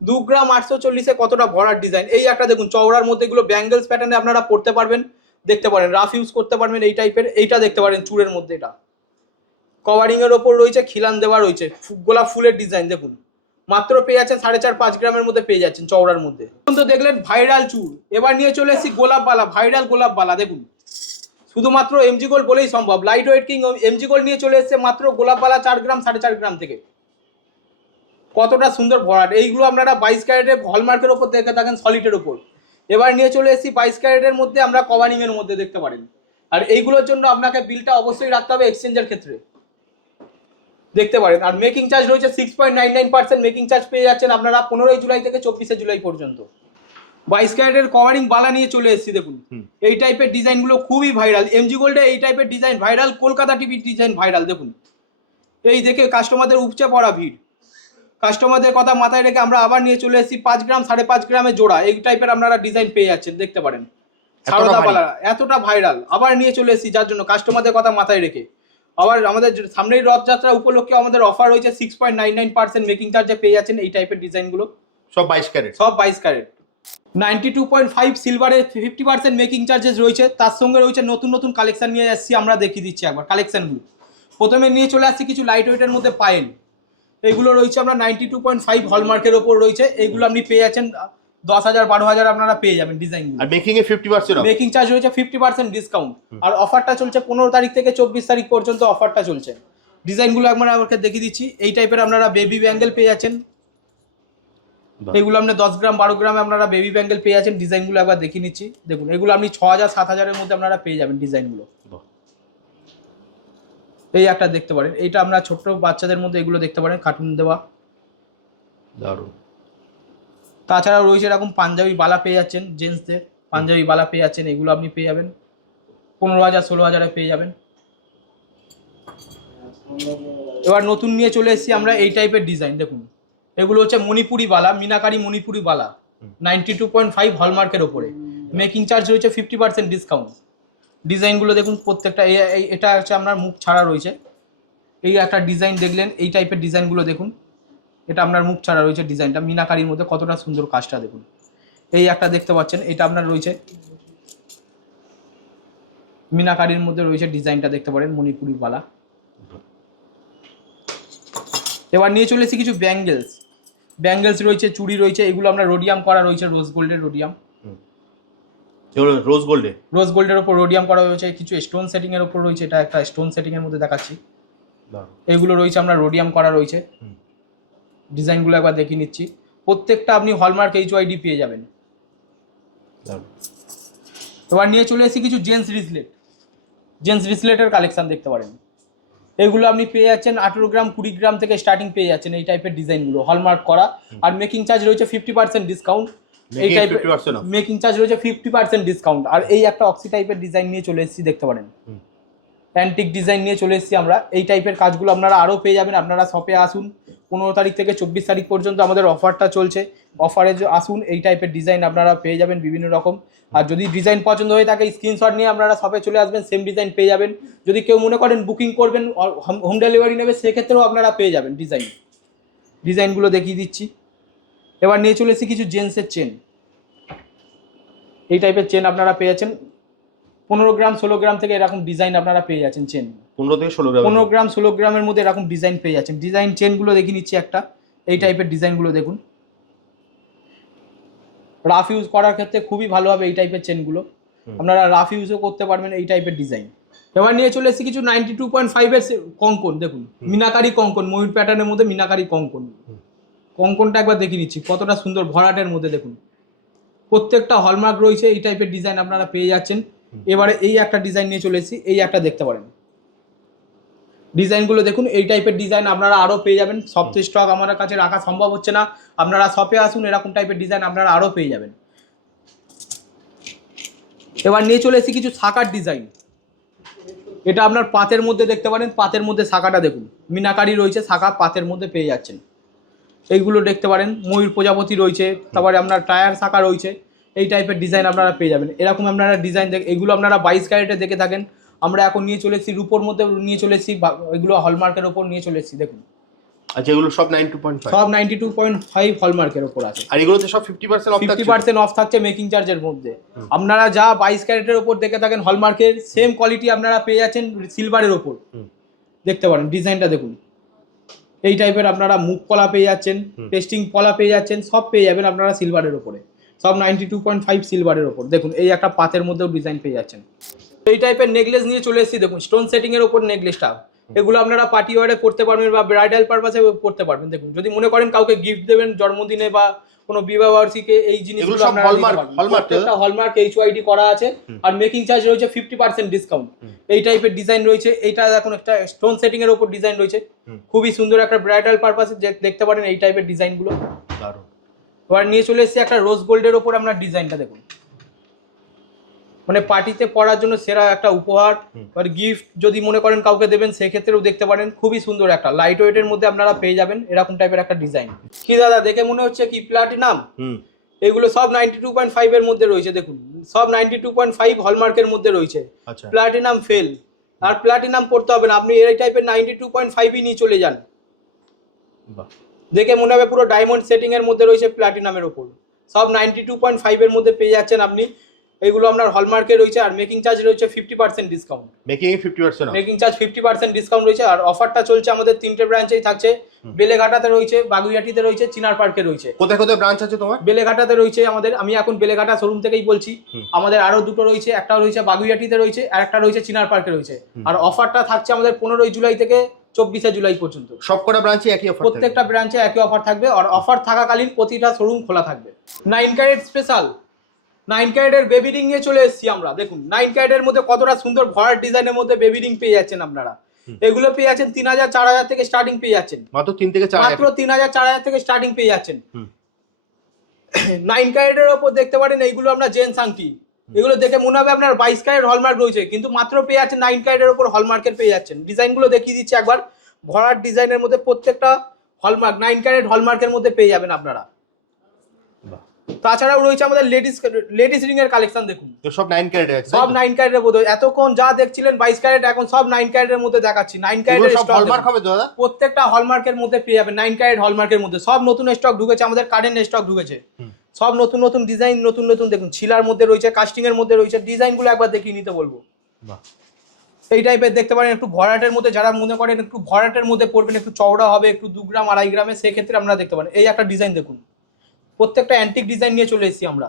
2 গ্রাম 840-এ কতটা ভরাট ডিজাইন। এই একটা দেখুন চওড়ার মধ্যে, এগুলো ব্যাঙ্গেলস প্যাটার্নে আপনারা পড়তে পারবেন, দেখতে পারেন, রাফ ইউজ করতে পারবেন এই টাইপের। এইটা দেখতে পারেন চূড়ের মধ্যে, এটা কভারিং এর ওপর রয়েছে, খিলান দেওয়া রয়েছে, গোলাপ ফুলের ডিজাইন। দেখুন মাত্র পেয়ে যাচ্ছেন 4.5 গ্রামের মধ্যে পেয়ে যাচ্ছেন চওড়ার মধ্যে। তো দেখলেন ভাইরাল চুড়, এবার নিয়ে চলে এসেছি গোলাপবালা, ভাইরাল গোলাপবালা। দেখুন শুধুমাত্র এমজি গোল্ড বলেই সম্ভব, light weight king MG gold নিয়ে চলে এসেছে মাত্র গোলাপবালা 4 গ্রাম 4.5 গ্রাম থেকে। কতটা সুন্দর ভরাট। এইগুলো আপনারা 22 ক্যারেটের হলমার্কের ওপর দেখে থাকেন, সলিডের ওপর। এবার নিয়ে চলে এসেছি 22 ক্যারেটের মধ্যে আমরা কভারিং এর মধ্যে, দেখতে পারেন। আর এইগুলোর জন্য আপনাকে বিলটা অবশ্যই রাখতে হবে এক্সচেঞ্জের ক্ষেত্রে, দেখতে পারেন। আর মেকিং চার্জ রয়েছে 6.99% মেকিং চার্জ পেয়ে যাচ্ছেন আপনারা 15 জুলাই থেকে 24 জুলাই পর্যন্ত। 22 ক্যারেটের কভারিং বালা নিয়ে চলে এসেছি। দেখুন এই টাইপের ডিজাইনগুলো খুবই ভাইরাল, এমজি গোল্ডে এই টাইপের ডিজাইন ভাইরাল, কলকাতা টিভির ডিজাইন ভাইরাল। দেখুন এই দেখে কাস্টমারদের উপচে পড়া ভিড়। কাস্টমারদের কথা মাথায় রেখে আমরা আবার নিয়ে চলে এসেছি 5 গ্রাম 5.5 গ্রামের জোড়া। এই টাইপের আপনারা ডিজাইন পেয়ে যাচ্ছেন, দেখতে পারেন। সারদা বালা এতটা ভাইরাল আবার নিয়ে চলে এসেছি, যার জন্য কাস্টমারদের কথা মাথায় রেখে। আবার আমাদের সামনেই রথযাত্রা উপলক্ষে আমাদের অফার রয়েছে, 6.99% মেকিং চার্জে পেয়ে যাচ্ছেন এই টাইপের ডিজাইনগুলো। সব 22 ক্যারেট, সব 22 ক্যারেট। 92.5 সিলভারে 50% মেকিং চার্জেস রয়েছে। তার সঙ্গে রয়েছে নতুন নতুন কালেকশন নিয়ে আসছি, আমরা দেখিয়ে দিচ্ছি একবার কালেকশনগুলো। প্রথমে নিয়ে চলে আসছি কিছু লাইট ওয়েটের মধ্যে পায়েল, এইগুলো রয়েছে আমরা 92.5 হলমার্কের ওপর রয়েছে। এইগুলো আপনি পেয়ে যাচ্ছেন 10,000 12,000 আপনারা পেয়ে যাবেন ডিজাইনগুলো। Are making A 50% making charge রয়েছে 50% ডিসকাউন্ট। আর অফারটা চলছে 15 তারিখ থেকে 24 তারিখ পর্যন্ত অফারটা চলছে। ডিজাইনগুলো একবার আমাকে দেখিয়ে দিচ্ছি। এই টাইপের আপনারা বেবি ব্যাঙ্গেল পেয়ে যাচ্ছেন, এগুলো আপনি 10 গ্রাম 12 গ্রামে আপনারা বেবি ব্যাঙ্গেল পেয়ে যাচ্ছেন। ডিজাইনগুলো একবার দেখিয়ে নিচ্ছি। দেখুন এগুলো আপনি 6,000 7,000-এর মধ্যে আপনারা পেয়ে যাবেন ডিজাইনগুলো। এই একটা দেখতে পারেন, এইটা আমরা ছোট্ট বাচ্চাদের মধ্যে এগুলো দেখতে পারেন, কার্টুন দেওয়া। দারুণ। তাছাড়াও রয়েছে এরকম পাঞ্জাবি বালা পেয়ে যাচ্ছেন, জেন্টসদের পাঞ্জাবি বালা পেয়ে যাচ্ছেন, এগুলো আপনি পেয়ে যাবেন 15,000 16,000 পেয়ে যাবেন। এবার নতুন নিয়ে চলে এসেছি আমরা এই টাইপের ডিজাইন, দেখুন এগুলো হচ্ছে মণিপুরি বালা, মিনাকারি মণিপুরি বালা 92.5 হলমার্কের ওপরে। মেকিং চার্জ রয়েছে 50% ডিসকাউন্ট। ডিজাইনগুলো দেখুন প্রত্যেকটা, এটা হচ্ছে আপনার মুখ ছাড়া রয়েছে। এই একটা ডিজাইন দেখলেন, এই টাইপের ডিজাইনগুলো দেখুন, এটা আপনার মুখ ছাড়া রয়েছে ডিজাইনটা, মিনাকারির মধ্যে কতটা সুন্দর কাজটা দেখুন। এই একটা দেখতে পাচ্ছেন, এটা আপনার রয়েছে মিনাকারির মধ্যে রয়েছে ডিজাইনটা দেখতে পারেন, মণিপুরি বালা। এবার নিয়ে চলে এসেছি কিছু ব্যাঙ্গেলস রয়েছে, চুড়ি রয়েছে, এগুলো আমরা রোডিয়াম করা রয়েছে, রোজ গোল্ডের রোডিয়াম, রোজ গোল্ডের ওপর রোডিয়াম করা রয়েছে, কিছু স্টোন সেটিং এর ওপর রয়েছে, এটা একটা স্টোন সেটিং এর মধ্যে দেখাচ্ছি। এগুলো রয়েছে আমরা রোডিয়াম করা রয়েছে। ডিজাইনগুলো একবার দেখিয়ে নিচ্ছি, প্রত্যেকটা আপনি হলমার্ক HYD পেয়ে যাবেন। এবার নিয়ে চলে এসেছি কিছু জেন্টস রিসলেটের কালেকশন দেখতে পারেন। এগুলো আপনি পেয়ে যাচ্ছেন 18 গ্রাম 20 গ্রাম থেকে স্টার্টিং পেয়ে যাচ্ছেন এই টাইপের ডিজাইনগুলো, হলমার্ক করা। আর মেকিং চার্জ রয়েছে 50% ডিসকাউন্ট। এই টাইপের মেকিং চার্জ রয়েছে 50% ডিসকাউন্ট। আর এই একটা অক্সি টাইপের ডিজাইন নিয়ে চলে এসেছি দেখতে পারেন, অ্যান্টিক ডিজাইন নিয়ে চলে এসেছি আমরা। এই টাইপের কাজগুলো আপনারা আরও পেয়ে যাবেন। আপনারা শপে আসুন, 15 তারিখ থেকে 24 তারিখ পর্যন্ত আমাদের অফারটা চলছে, অফারে আসুন, এই টাইপের ডিজাইন আপনারা পেয়ে যাবেন বিভিন্ন রকম। আর যদি ডিজাইন পছন্দ হয়ে থাকে স্ক্রিনশট নিয়ে আপনারা শপে চলে আসবেন, সেম ডিজাইন পেয়ে যাবেন। যদি কেউ মনে করেন বুকিং করবেন, হোম ডেলিভারি নেবে, সেক্ষেত্রেও আপনারা পেয়ে যাবেন ডিজাইনগুলো দেখিয়ে দিচ্ছি। এবার নিয়ে চলে এসেছি কিছু জেন্টসের চেন, এই টাইপের চেন আপনারা পেয়ে যাচ্ছেন 15 গ্রাম 16 গ্রাম থেকে এরকম ডিজাইন আপনারা পেয়ে যাচ্ছেন। চেন 15 গ্রাম 16 গ্রামের মধ্যে এরকম ডিজাইন পেয়ে যাচ্ছেন। ডিজাইন চেনগুলো দেখিয়ে নিচ্ছি একটা, এই টাইপের ডিজাইনগুলো দেখুন, রাফ ইউজ করার ক্ষেত্রে খুবই ভালো হবে এই টাইপের চেনগুলো, আপনারা রাফ ইউজও করতে পারবেন এই টাইপের ডিজাইন। এবার নিয়ে চলে এসেছি কিছু 92.5 এর কঙ্কন, দেখুন মিনাকারি কঙ্কন, ময়ূর প্যাটার্নের মধ্যে মিনাকারি কঙ্কনটা একবার দেখিয়ে নিচ্ছি, কতটা সুন্দর ভরাটের মধ্যে দেখুন, প্রত্যেকটা হলমার্ক রয়েছে, এই টাইপের ডিজাইন আপনারা পেয়ে যাচ্ছেন। এবারে এই একটা ডিজাইন নিয়ে চলে এসেছি, এই একটা দেখতে পারেন, ডিজাইনগুলো দেখুন, এই টাইপের ডিজাইন আপনারা আরও পেয়ে যাবেন। সবচেয়ে স্টক আমার কাছে রাখা সম্ভব হচ্ছে না, আপনারা শপে আসুন, এরকম টাইপের ডিজাইন আপনারা আরও পেয়ে যাবেন। এবার নিয়ে চলে এসেছি কিছু শাখার ডিজাইন, এটা আপনার পাতের মধ্যে দেখতে পারেন, পাতের মধ্যে শাখাটা দেখুন, মিনাকারি রয়েছে, শাখা পাতের মধ্যে পেয়ে যাচ্ছেন। এইগুলো দেখতে পারেন, ময়ূর প্রজাপতি রয়েছে, তারপরে আপনার টায়ার শাখা রয়েছে, এই টাইপের ডিজাইন আপনারা পেয়ে যাবেন। এরকম আপনারা ডিজাইন এগুলো আপনারা 22 ক্যারেটে দেখে থাকেন, আমরা এখন নিয়ে চলে এসেছি রূপোর মধ্যে নিয়ে চলে এসেছি, এগুলো হলমার্কের ওপর নিয়ে চলে এসেছি দেখুন। আচ্ছা, এগুলো সব 92.5, সব 92.5 হলমার্কের ওপর আছে। আর এগুলোতে সব 50% অফ থাকছে, 50% অফ থাকছে মেকিং চার্জের মধ্যে। আপনারা যা 22 ক্যারেটের ওপর দেখে থাকেন হলমার্কের, সেম কোয়ালিটি আপনারা পেয়ে যাচ্ছেন সিলভারের ওপর। দেখতে পারেন ডিজাইনটা দেখুন, এই টাইপের আপনারা মুখ পলা পেয়ে যাচ্ছেন, টেস্টিং পলা পেয়ে যাচ্ছেন, সব পেয়ে যাবেন আপনারা সিলভারের ওপরে, সব 92.5 সিলভারের ওপর। দেখুন এই একটা পাতের মধ্যেও ডিজাইন পেয়ে যাচ্ছেন। এই টাইপের নেকলেস নিয়ে চলে এসেছি, দেখুন স্টোন সেটিং এর ওপর নেকলেসটা, এগুলো আপনারা পার্টি ওয়ারে পড়তে পারবেন বা ব্রাইডাল পারপাসে পড়তে পারবেন। দেখুন যদি মনে করেন কাউকে গিফট দেবেন জন্মদিনে বা কোনো বিবাহ বার্ষিকীতে, এই জিনিসগুলো আপনারা হলমার্ক HYD করা আছে। আর মেকিং চার্জ রয়েছে 50% ডিসকাউন্ট। এই টাইপের ডিজাইন রয়েছে, এইটা এখন একটা স্টোন সেটিং এর ওপর ডিজাইন রয়েছে, খুবই সুন্দর একটা ব্রাইডাল পারপাসে দেখতে পারেন এই টাইপের ডিজাইনগুলো। এবার নিয়ে চলে এসেছি একটা রোজ গোল্ডের ওপর আপনার ডিজাইনটা দেখুন, মানে পার্টিতে পরার জন্য সেরা একটা উপহার আর গিফট যদি মনে করেন কাউকে দেবেন, সেক্ষেত্রেও দেখতে পারেন, খুবই সুন্দর একটা লাইট ওয়েটের মধ্যে আপনারা পেয়ে যাবেন এরকম টাইপের একটা ডিজাইন। কি দাদা দেখে মনে হচ্ছে কি প্লাটিনাম? এগুলো সব 92.5 এর মধ্যে রয়েছে, দেখুন সব 92.5 হলমার্কের মধ্যে রয়েছে। প্লাটিনাম ফেল, আর প্লাটিনাম পড়তে হবে না, আপনি এই টাইপের 92.5ই নিয়ে চলে যান, দেখে মনে হবে পুরো ডায়মন্ড সেটিং এর মধ্যে রয়েছে প্লাটিনামের ওপর। সব 92.5 এর মধ্যে পেয়ে যাচ্ছেন আপনি, এগুলো আপনার হলমার্কে রয়েছে। আর মেকিং চার্জ রয়েছে 50% ডিসকাউন্ট, মেকিং চার্জ 50% ডিসকাউন্ট রয়েছে। আর অফারটা চলছে আমাদের 3টে ব্রাঞ্চেই থাকছে, বেলেঘাটাতে রয়েছে, বাগুইয়াটিতে রয়েছে, চিনার পার্কে রয়েছে। কোথায় কোথায় ব্রাঞ্চ আছে তোমার? বেলেঘাটাতে রয়েছে আমাদের, আমি এখন বেলেঘাটা শোরুম থেকেই বলছি। আমাদের আরো দুটো রয়েছে, একটা রয়েছে বাগুইয়াটিতে রয়েছে, আর একটা রয়েছে চিনার পার্কে রয়েছে। আর অফারটা থাকছে আমাদের 15 জুলাই থেকে 24 জুলাই পর্যন্ত। সবকটা ব্রাঞ্চে একই অফার, প্রত্যেকটা ব্রাঞ্চে একই অফার থাকবে। আর অফার থাকাকালীন প্রতিটা শোরুম খোলা থাকবে। 9 ক্যারেট স্পেশাল 9 ক্যারেটের বেবি রিং নিয়ে চলে এসেছি আমরা, দেখুন 9 ক্যারেটের মধ্যে কতটা সুন্দর ভরাট ডিজাইনের মধ্যে বেবি রিং পেয়ে যাচ্ছেন আপনারা। এগুলো পেয়ে যাচ্ছেন 3000 4000 থেকে স্টার্টিং পেয়ে যাচ্ছেন, মাত্র 3 থেকে 4 মাত্র 3000 4000 থেকে স্টার্টিং পেয়ে যাচ্ছেন। 9 ক্যারেটের ওপর দেখতে পারেন এইগুলো আমরা জেন্টস আংটি, এগুলো দেখে মনে হবে আপনার 22 ক্যারেট হলমার্ক রয়েছে, কিন্তু মাত্র পেয়ে যাচ্ছেন 9 ক্যারেটের ওপর হলমার্কের পেয়ে যাচ্ছেন। ডিজাইনগুলো দেখিয়ে দিচ্ছি একবার, ভরাট ডিজাইনের মধ্যে প্রত্যেকটা হলমার্ক 9 ক্যারেট হলমার্কের মধ্যে পেয়ে যাবেন আপনারা। তাছাড়াও রয়েছে আমাদের লেডিস রিং এর কালেকশন, দেখুন সব 9 ক্যারেট আছে, সব 9 ক্যারেটের মধ্যে। এতক্ষণ যা দেখছিলেন 22 ক্যারেট, এখন সব 9 ক্যারেটের মধ্যে দেখাচ্ছি। 9 ক্যারেটের সব স্টক হলমার্ক হবে তো দাদা? প্রত্যেকটা হলমার্কের মধ্যে পেয়ে যাবেন, 9 ক্যারেট হলমার্কের মধ্যে। সব নতুন স্টক ঢুকেছে, আমাদের কারেন্ট স্টক ঢুকেছে, সব নতুন নতুন ডিজাইন, নতুন নতুন দেখুন ছিলার মধ্যে রয়েছে, কাস্টিং এর মধ্যে রয়েছে। ডিজাইনগুলো একবার দেখিয়ে নিতে বলবো। বাহ, এই টাইপের দেখতে পারেন, একটু ভরাটের মধ্যে যারা মনে করেন একটু ভরাটের মধ্যে পড়বেন, একটু চওড়া হবে, একটু 2 গ্রাম 2.5 গ্রামে, সেক্ষেত্রে আপনারা দেখতে পারেন। এই একটা ডিজাইন দেখুন, প্রত্যেকটা অ্যান্টিক ডিজাইন নিয়ে চলে এসেছি আমরা।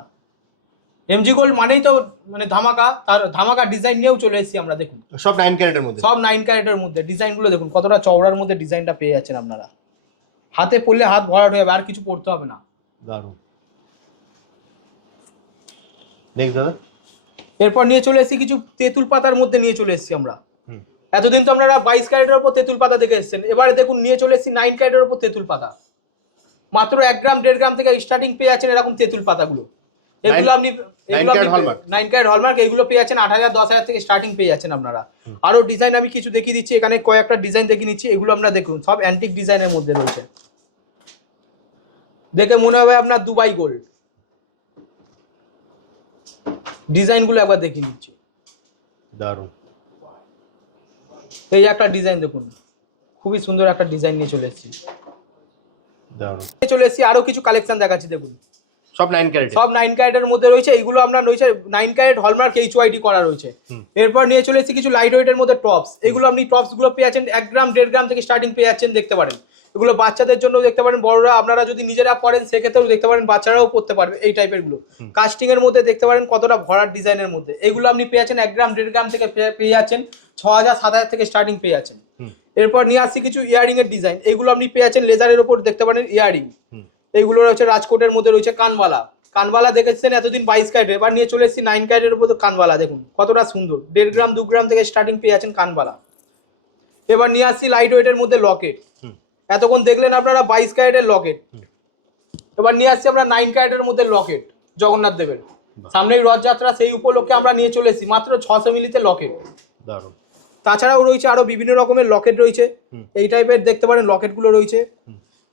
এমজি গোল্ড মানেই তো মানে ধামাকা, তার ধামাকা ডিজাইন নিয়েও চলে এসেছি আমরা। দেখুন সব 9 ক্যারেটের মধ্যে, সব 9 ক্যারেটের মধ্যে। ডিজাইনগুলো দেখুন কতটা চওড়ার মধ্যে ডিজাইনটা পেয়ে যাচ্ছেন আপনারা। হাতে পরলে হাত ভরাট হয়ে যাবে, আর কিছু পড়তে হবে না। দারুণ। নেক্সট দাদা, এরপর নিয়ে চলে এসেছি কিছু তেঁতুল পাতার মধ্যে নিয়ে চলে এসেছি আমরা। এতদিন তো আপনারা 22 ক্যারেটের উপর তেঁতুল পাতা দেখে এসেছেন, এবারে দেখুন নিয়ে চলে এসেছি 9 ক্যারেটের উপর তেঁতুল পাতা। মাত্র 1 গ্রাম 1.5 গ্রাম থেকে স্টার্টিং পেয়ে যাচ্ছেন এরকম তেঁতুল পাতাগুলো। এগুলো আপনি 9 ক্যারেট হলমার্ক, 9 ক্যারেট হলমার্ক, এগুলো পেয়ে যাচ্ছেন 8000 10000 থেকে স্টার্টিং পেয়ে যাচ্ছেন আপনারা। আরো ডিজাইন আমি কিছু দেখিয়ে দিচ্ছি, এখানে কয়েকটা ডিজাইন দেখিয়ে নিচ্ছি। এগুলো আপনারা দেখুন সব অ্যান্টিক ডিজাইনের মধ্যে রয়েছে, দেখে মনে হবে আপনার দুবাই গোল্ড। ডিজাইনগুলো একবার দেখিয়ে নিচ্ছি, দারুণ। এই একটা ডিজাইন দেখুন, খুবই সুন্দর একটা ডিজাইন নিয়ে চলে এসেছি। দারুণ। চলে এসেছি আরো কিছু কালেকশন দেখাচ্ছি, দেখুন সব 9 ক্যারেট, সব 9 ক্যারেটের মধ্যে রয়েছে। এইগুলো আপনার রয়েছে 9 ক্যারেট হলমার্ক এইচওআইডি করা রয়েছে। এরপর নিয়ে চলে এসেছি কিছু লাইট ওয়েটের মধ্যে টপস। এগুলো আপনি টপস গুলো পেয়ে যাচ্ছেন 1 গ্রাম 1.5 গ্রাম থেকে স্টার্টিং পেয়ে যাচ্ছেন, দেখতে পারেন। এগুলো বাচ্চাদের জন্য দেখতে পারেন, বড়রা আপনারা যদি নিজেরা পরেন সেক্ষেত্রেও দেখতে পারেন, বাচ্চারাও পড়তে পারবে এই টাইপের গুলো। কাস্টিং এর মধ্যে দেখতে পারেন কতটা ভরাট ডিজাইনের মধ্যে। এগুলো আপনি পেয়ে যাচ্ছেন 1 গ্রাম 1.5 গ্রাম থেকে পেয়ে যাচ্ছেন 6000 7000 থেকে স্টার্টিং পেয়ে যাচ্ছেন। এরপর নিয়ে আসছি কিছু ইয়ারিং এর ডিজাইন। এগুলো আপনি পেয়ে যাচ্ছেন লেজারের উপর দেখতে পারেন ইয়ারিং। এইগুলো রয়েছে রাজকোটের মধ্যে রয়েছে কানবালা। কানবালা দেখেছেন এতদিন 22 ক্যারেট, এবার নিয়ে চলে এসেছি 9 ক্যারেটের উপর কানবালা। দেখুন কতটা সুন্দর, 1.5 গ্রাম 2 গ্রাম থেকে স্টার্টিং পেয়ে যাচ্ছেন কানবালা। এবার নিয়ে আসছি লাইট ওয়েটের মধ্যে লকেট। এতক্ষণ দেখলেন আপনারা 22 ক্যারেটের লকেট, এবার নিয়ে আসছি আমরা 9 ক্যারেটের মধ্যে লকেট জগন্নাথ দেবের। সামনেই রথযাত্রা, সেই উপলক্ষে আমরা নিয়ে চলে এসেছি মাত্র 600 মিলিতে লকেট। দারুণ। তাছাড়াও রয়েছে আরো বিভিন্ন রকমের লকেট রয়েছে, এই টাইপের দেখতে পারেন লকেটগুলো রয়েছে।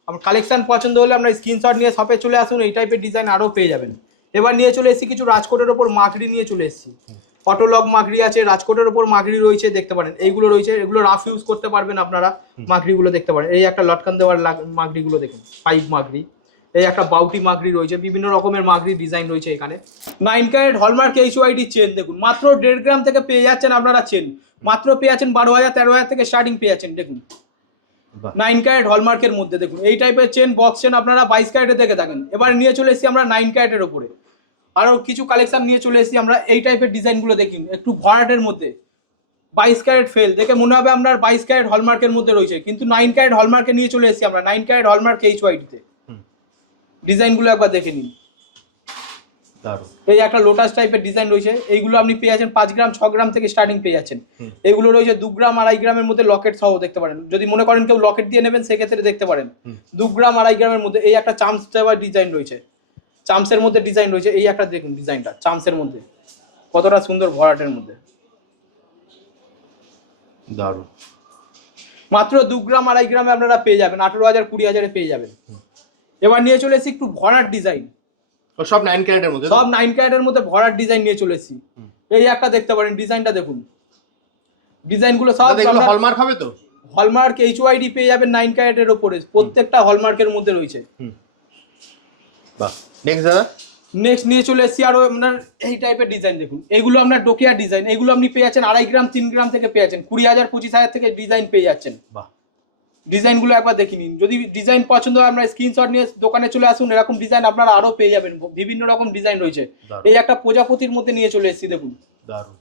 আমার কালেকশন পছন্দ হলে আপনার স্ক্রিনশট নিয়ে শপে চলে আসুন, এই টাইপের ডিজাইন আরও পেয়ে যাবেন। এবার নিয়ে চলে এসেছি কিছু রাজকোটের ওপর মাকড়ি নিয়ে চলে এসেছি। অটোলক মাকড়ি আছে, রাজকোটের ওপর মাকড়ি রয়েছে, দেখতে পারেন এইগুলো রয়েছে। এগুলো রাফ ইউজ করতে পারবেন আপনারা, মাকড়িগুলো দেখতে পারেন। এই একটা লটকান দেওয়ার মাকড়িগুলো দেখুন, পাইপ মাকড়ি। এই একটা বাউটি মাকড়ি রয়েছে, বিভিন্ন রকমের মাকড়ি ডিজাইন রয়েছে এখানে। 9 ক্যারেট হলমার্ক এইচওআইডি চেন দেখুন, মাত্র 1.5 গ্রাম থেকে পেয়ে যাচ্ছেন আপনারা চেন। মাত্র পেয়ে যাচ্ছেন 12,000 13,000 থেকে স্টার্টিং পেয়ে যাচ্ছেন। দেখুন 9 ক্যারেট হলমার্কের মধ্যে দেখুন এই টাইপের চেন, বক্স চেন আপনারা 22 ক্যারেটে দেখে থাকেন। এবার নিয়ে চলে এসেছি আমরা 9 ক্যারেটের ওপরে আরো কিছু কালেকশন নিয়ে চলে এসেছি আমরা। এই টাইপের ডিজাইনগুলো দেখুন, একটু ভরাটের মধ্যে 22 ক্যারেট ফেল, দেখে মনে হবে আপনার 22 ক্যারেট হলমার্কের মধ্যে রয়েছে, কিন্তু 9 ক্যারেট হলমার্কে নিয়ে চলে এসেছি আমরা। 9 ক্যারেট হলমার্ক এইচওআইডিতে ডিজাইনগুলো একবার দেখে নিন। এই একটা লোটাস টাইপের ডিজাইন রয়েছে, এইগুলো আপনি পেয়ে যাচ্ছেন 5 গ্রাম 6 গ্রাম থেকে স্টার্টিং পেয়ে যাচ্ছেন। এগুলো রয়েছে 2 গ্রাম 2.5 গ্রামের মধ্যে লকেট সহ, দেখতে পারেন। যদি মনে করেন কেউ লকেট দিয়ে নেবেন সেক্ষেত্রে দেখতে পারেন 2 গ্রাম 2.5 গ্রামের মধ্যে। এই একটা চামস দেওয়ার ডিজাইন রয়েছে, চামসের মধ্যে ডিজাইন রয়েছে। এই একটা দেখুন ডিজাইনটা চামসের মধ্যে কতটা সুন্দর ভরাটের মধ্যে, দারুণ। মাত্র 2 গ্রাম 2.5 গ্রামে আপনারা পেয়ে যাবেন, 18,000 20,000 পেয়ে যাবেন। এবার নিয়ে চলে এসেছি একটু ভরাট ডিজাইন, সব 9 ক্যারেটের মধ্যে, সব 9 ক্যারেটের মধ্যে ভরাট ডিজাইন নিয়ে চলে এসেছি। এই একটা দেখতে পারেন ডিজাইনটা দেখুন, ডিজাইনগুলো সব হলমার্ক হবে তো, হলমার্ক এইচওআইডি পেয়ে যাবেন 9 ক্যারেটের উপরে, প্রত্যেকটা হলমার্কের মধ্যে রয়েছে। বাহ। নেক্সট দাদা, নেক্সট নিয়ে চলে এসেছি আরো আপনার এই টাইপের ডিজাইন দেখুন। এগুলো আপনার ডোকিয়া ডিজাইন, এগুলো আপনি পেয়ে যাচ্ছেন 2.5 গ্রাম 3 গ্রাম থেকে পেয়ে যাচ্ছেন 20,000 25,000 থেকে ডিজাইন পেয়ে যাচ্ছেন। বাহ। ডিজাইনগুলো একবার দেখে নিন, যদি ডিজাইন পছন্দ হয় আপনার স্ক্রিনশট নিয়ে দোকানে চলে আসুন, এরকম ডিজাইন আপনারা আরো পেয়ে যাবেন, বিভিন্ন রকম ডিজাইন রয়েছে। এই একটা প্রজাপতির মধ্যে নিয়ে চলে এসেছি দেখুন, দারুণ।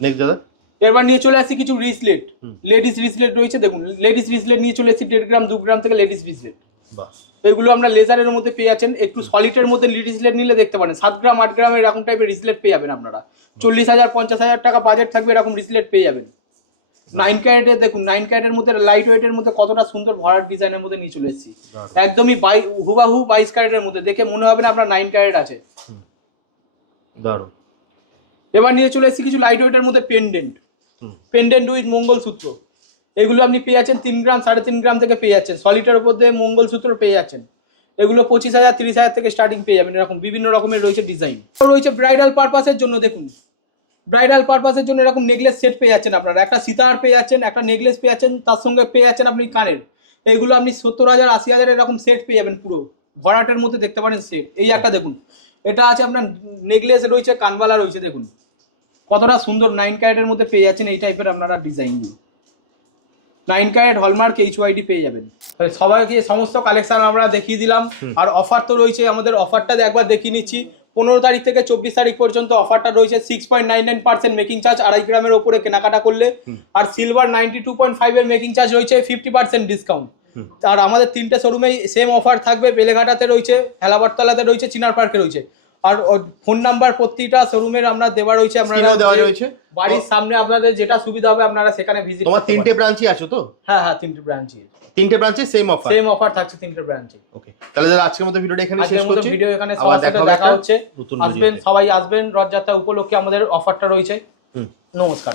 নেক্সট দাদা, এবার নিয়ে চলে আসছি কিছু রিসলেট, লেডিস রিসলেট রয়েছে দেখুন। লেডিস রিসলেট নিয়ে চলে এসেছি 1.5 গ্রাম 2 গ্রাম থেকে লেডিস রিসলেট। বাহ। এগুলো আমরা লেজারের মধ্যে পেয়ে যাচ্ছেন, একটু সলিডের মধ্যে রিসলেট নিলে দেখতে পারেন 7 গ্রাম 8 গ্রামের এরকম টাইপের রিসলেট পেয়ে যাবেন আপনারা। 40,000 50,000 টাকা বাজেট থাকবে এরকম রিসলেট পেয়ে যাবেন। 9 ক্যারেটের দেখুন 9 ক্যারেটের মধ্যে লাইট ওয়েটের মধ্যে কতটা সুন্দর ভরাট ডিজাইনের মধ্যে নিয়ে চলে এসেছি দারুণ। একদমই হুবাহু 22 ক্যারেটের মধ্যে দেখে মনে হবে না আপনার 9 ক্যারেট আছে। দারুণ। এবার নিয়ে চলে এসেছি কিছু লাইট ওয়েটের মধ্যে পেন্ডেন্ট উইথ মঙ্গলসূত্র। এগুলো আপনি পেয়ে যাচ্ছেন 3 গ্রাম 3.5 গ্রাম থেকে পেয়ে যাচ্ছেন, সলিডের উপর দিয়ে মঙ্গলসূত্র পেয়ে যাচ্ছেন। এগুলো 25,000 30,000 থেকে স্টার্টিং পেয়ে যাবেন। এরকম বিভিন্ন রকমের রয়েছে ডিজাইন রয়েছে ব্রাইডাল পারপাসের জন্য। দেখুন ব্রাইডাল পারপাসের জন্য এরকম নেকলেস সেট পেয়ে যাচ্ছেন আপনারা, একটা সীতাহার পেয়ে যাচ্ছেন, একটা নেকলেস পেয়ে যাচ্ছেন, তার সঙ্গে পেয়ে যাচ্ছেন আপনি কানের। এইগুলো আপনি 70,000 80,000 এরকম সেট পেয়ে যাবেন, পুরো ভরাটের মধ্যে দেখতে পারেন সেট। এই একটা দেখুন, এটা আছে আপনার নেকলেস রয়েছে, কানবালা রয়েছে, দেখুন কতটা সুন্দর 9 ক্যারেটের মধ্যে পেয়ে যাচ্ছেন এই টাইপের আপনারা ডিজাইন। 9 ক্যারেট হলমার্ক HYD পেয়ে যাবেন। সবাইকে সমস্ত কালেকশন আমরা দেখিয়ে দিলাম। আর অফার তো রয়েছে, আমাদের অফারটা একবার দেখিয়ে নিচ্ছি। 15 তারিখ থেকে 24 তারিখ পর্যন্ত অফারটা রয়েছে 6.99% মেকিং চার্জ 2.5 গ্রামের ওপরে কেনাকাটা করলে। আর সিলভার 92.5 এর মেকিং চার্জ রয়েছে 50% ডিসকাউন্ট। আর আমাদের 3টে শোরুমেই সেম অফার থাকবে। বেলেঘাটাতে রয়েছে, হেলাবরতলাতে রয়েছে, চিনার পার্কে রয়েছে। আর ফোন নাম্বার প্রতিটা শোরুমের আমরা দেওয়া রয়েছে। দেওয়া রয়েছে বাড়ির সামনে আপনাদের যেটা সুবিধা হবে আপনারা সেখানে ভিজিট। তোমার 3টে ব্রাঞ্চই আছে তো? হ্যাঁ 3টে ব্রাঞ্চই। 3টে ব্রাঞ্চে সেম অফার থাকছে 3টে ব্রাঞ্চে। ওকে, তাহলে দাদা আজকের মতো ভিডিওটা এখানে শেষ করছি। ভিডিও এখানে আবার সবার সাথে দেখা হচ্ছে। নতুন আসবেন, সবাই আসবেন, রথযাত্রা উপলক্ষে আমাদের অফারটা রয়েছে। নমস্কার।